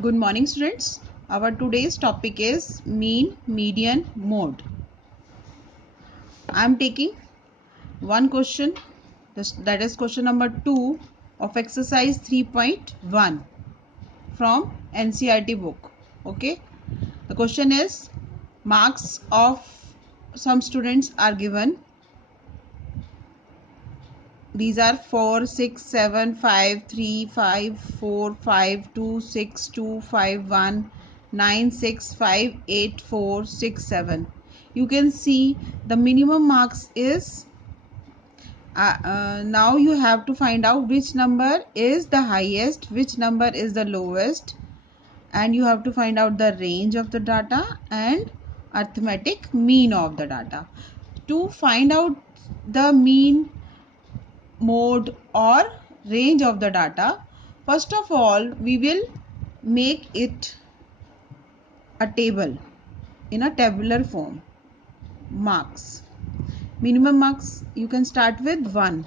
Good morning, students. Our today's topic is mean median mode. I am taking one question, that is question number 2 of exercise 3.1 from NCERT book. Okay, the question is marks of some students are given. These are 4, 6, 7, 5, 3, 5, 4, 5, 2, 6, 2, 5, 1, 9, 6, 5, 8, 4, 6, 7. You can see the minimum marks is now you have to find out which number is the highest, which number is the lowest, and you have to find out the range of the data and arithmetic mean of the data. To find out the mean mode or range of the data, first of all we will make it a table in a tabular form. Marks, minimum marks, you can start with 1,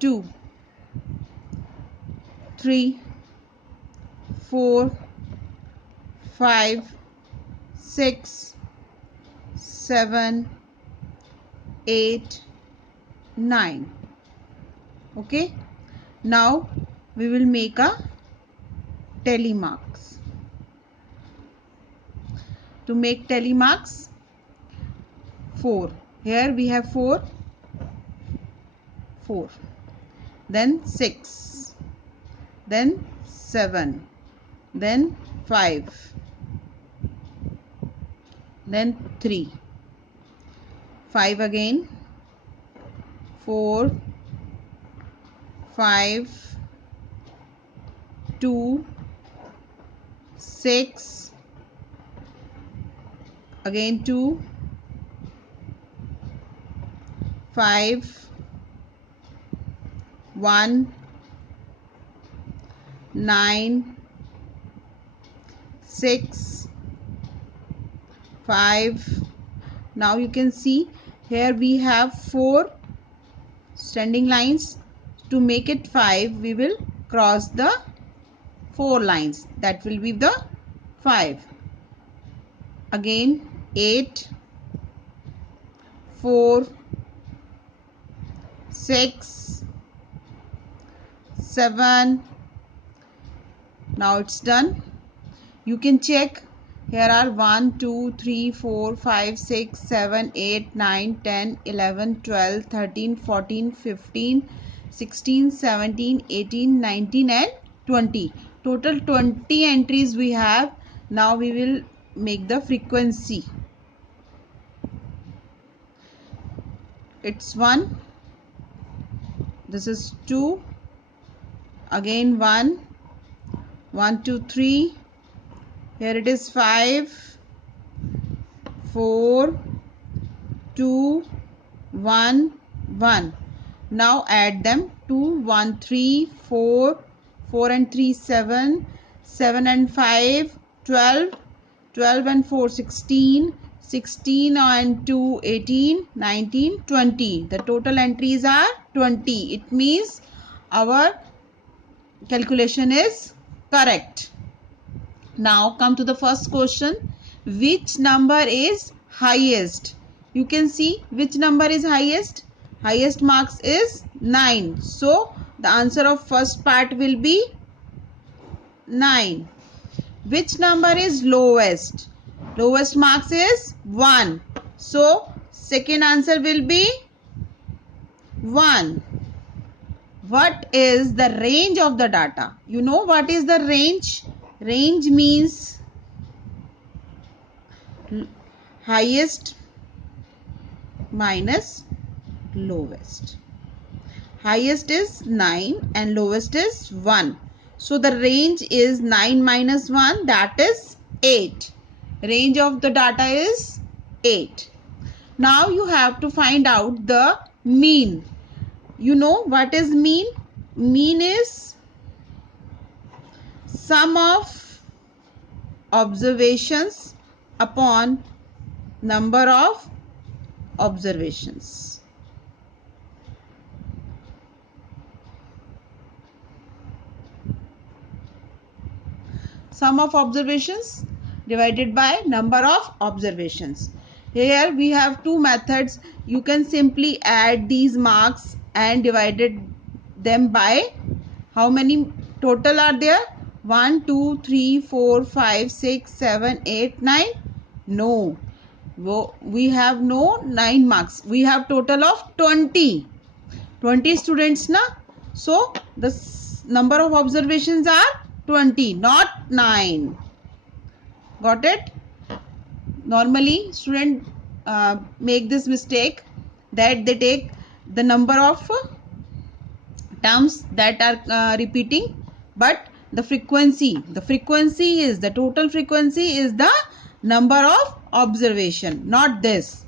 2, 3, 4, 5, 6, 7, 8, 9. Okay, now we will make a tally marks. To make tally marks, 4, here we have 4, then 6, then 7, then 5, then 3, 5 again, 4, 5, 2, 6, again 2, 5, 1, 9, 6, 5. Now you can see here we have 4 standing lines. To make it 5, we will cross the 4 lines, that will be the 5. Again 8, 4, 6, 7. Now it's done. You can check, here are 1, 2, 3, 4, 5, 6, 7, 8, 9, 10, 11, 12, 13, 14, 15, 16, 17, 18, 19 and 20. Total 20 entries we have. Now we will make the frequency. It's 1, this is 2, again 1, 1, 2, 3, here it is 5, 4, 2, 1, 1. Now add them. 2, 1, 3, 4, 4 and 3, 7, 7 and 5, 12, 12 and 4, 16, 16 and 2, 18, 19, 20. The total entries are 20. It means our calculation is correct. Now come to the first question. Which number is highest? You can see which number is highest. Highest marks is 9. So the answer of first part will be 9. Which number is lowest? Lowest marks is 1. So second answer will be 1. What is the range of the data? You know what is the range? Range means highest minus lowest. Highest is 9 and lowest is 1. So the range is 9 minus 1, that is 8. Range of the data is 8. Now you have to find out the mean. You know what is mean? Mean is sum of observations upon number of observations. sum of observations divided by number of observations. Here we have two methods. You can simply add these marks and divided them by how many total are there? 1, 2, 3, 4, 5, 6, 7, 8, 9. No. We have no 9 marks. We have total of 20. 20 students na. So the number of observations are 20, not 9. Got it? Normally students make this mistake that they take the number of terms that are repeating, but the frequency is the total frequency is the number of observation, not this.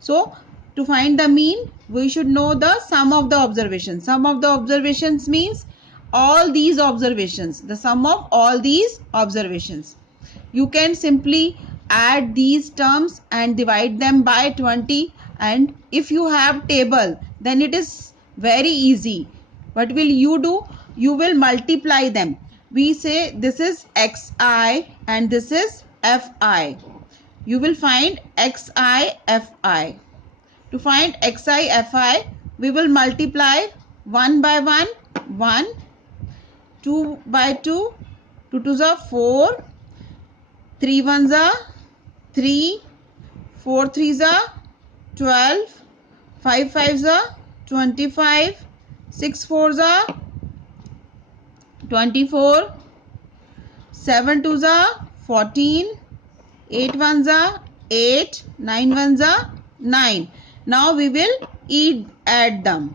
So to find the mean, we should know the sum of the observations. Sum of the observations means all these observations, the sum of all these observations. You can simply add these terms and divide them by 20, and if you have table then it is very easy. What will you do? You will multiply them. We say this is xi and this is fi. You will find xi fi. To find xi fi, we will multiply 1 by 1, 1, 2 by 2, 2 2s are 4, 3 1s are 3, 4 3s are 12, 5 5s are 25, 6 4s are 24, 7 2s are 14, 8 1s are 8, 9 1s are 9. Now we will add them.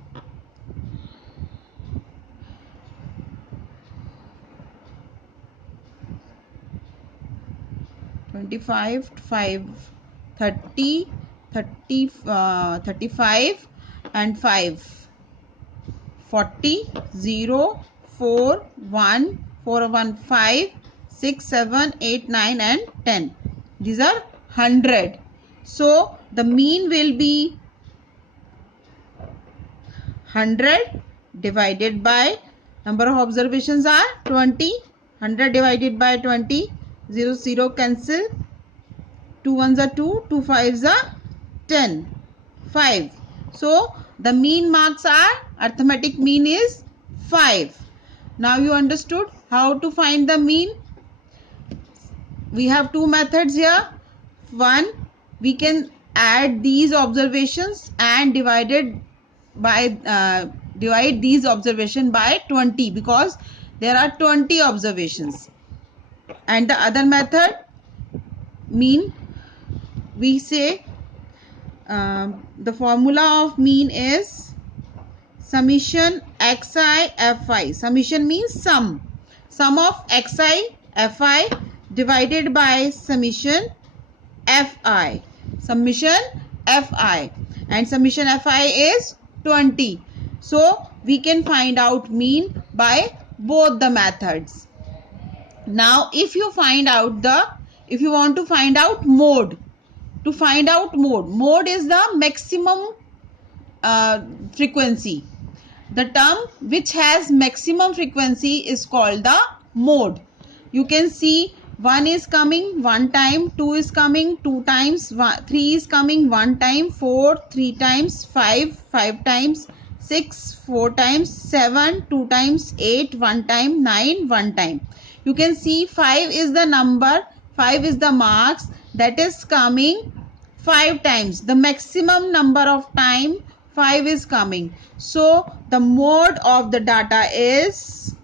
25, 5, 30, 35 and 5, 40, 0, 4, 1, 4, 1, 5, 6, 7, 8, 9 and 10. These are 100. So the mean will be 100 divided by number of observations are 20. 100 divided by 20, 0 0 cancel, 2 1s are 2, 2 5s are 10, 5. So the mean marks are, arithmetic mean is 5. Now you understood how to find the mean. We have two methods here. One, we can add these observations and divide these observations by 20 because there are 20 observations. And the other method, mean, we say the formula of mean is summation xi fi. Summation means sum of xi fi divided by summation fi. Summation fi, and summation fi is 20. So we can find out mean by both the methods. Now if you want to find out mode, mode is the maximum frequency. The term which has maximum frequency is called the mode. You can see 1 is coming 1 time, 2 is coming 2 times, 3 is coming 1 time, 4 3 times, 5 5 times, 6 4 times, 7 2 times, 8 1 time, 9 1 time. You can see 5 is the number, 5 is the marks that is coming 5 times. The maximum number of time 5 is coming. So the mode of the data is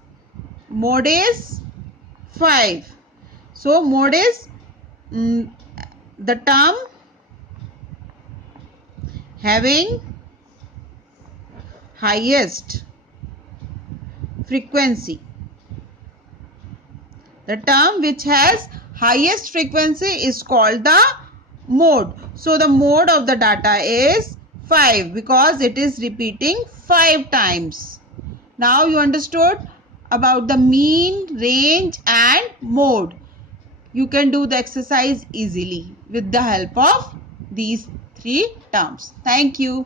5. So mode is the term having highest frequency. The term which has highest frequency is called the mode. So the mode of the data is 5 because it is repeating 5 times. Now you understood about the mean, range and mode. You can do the exercise easily with the help of these 3 terms. Thank you.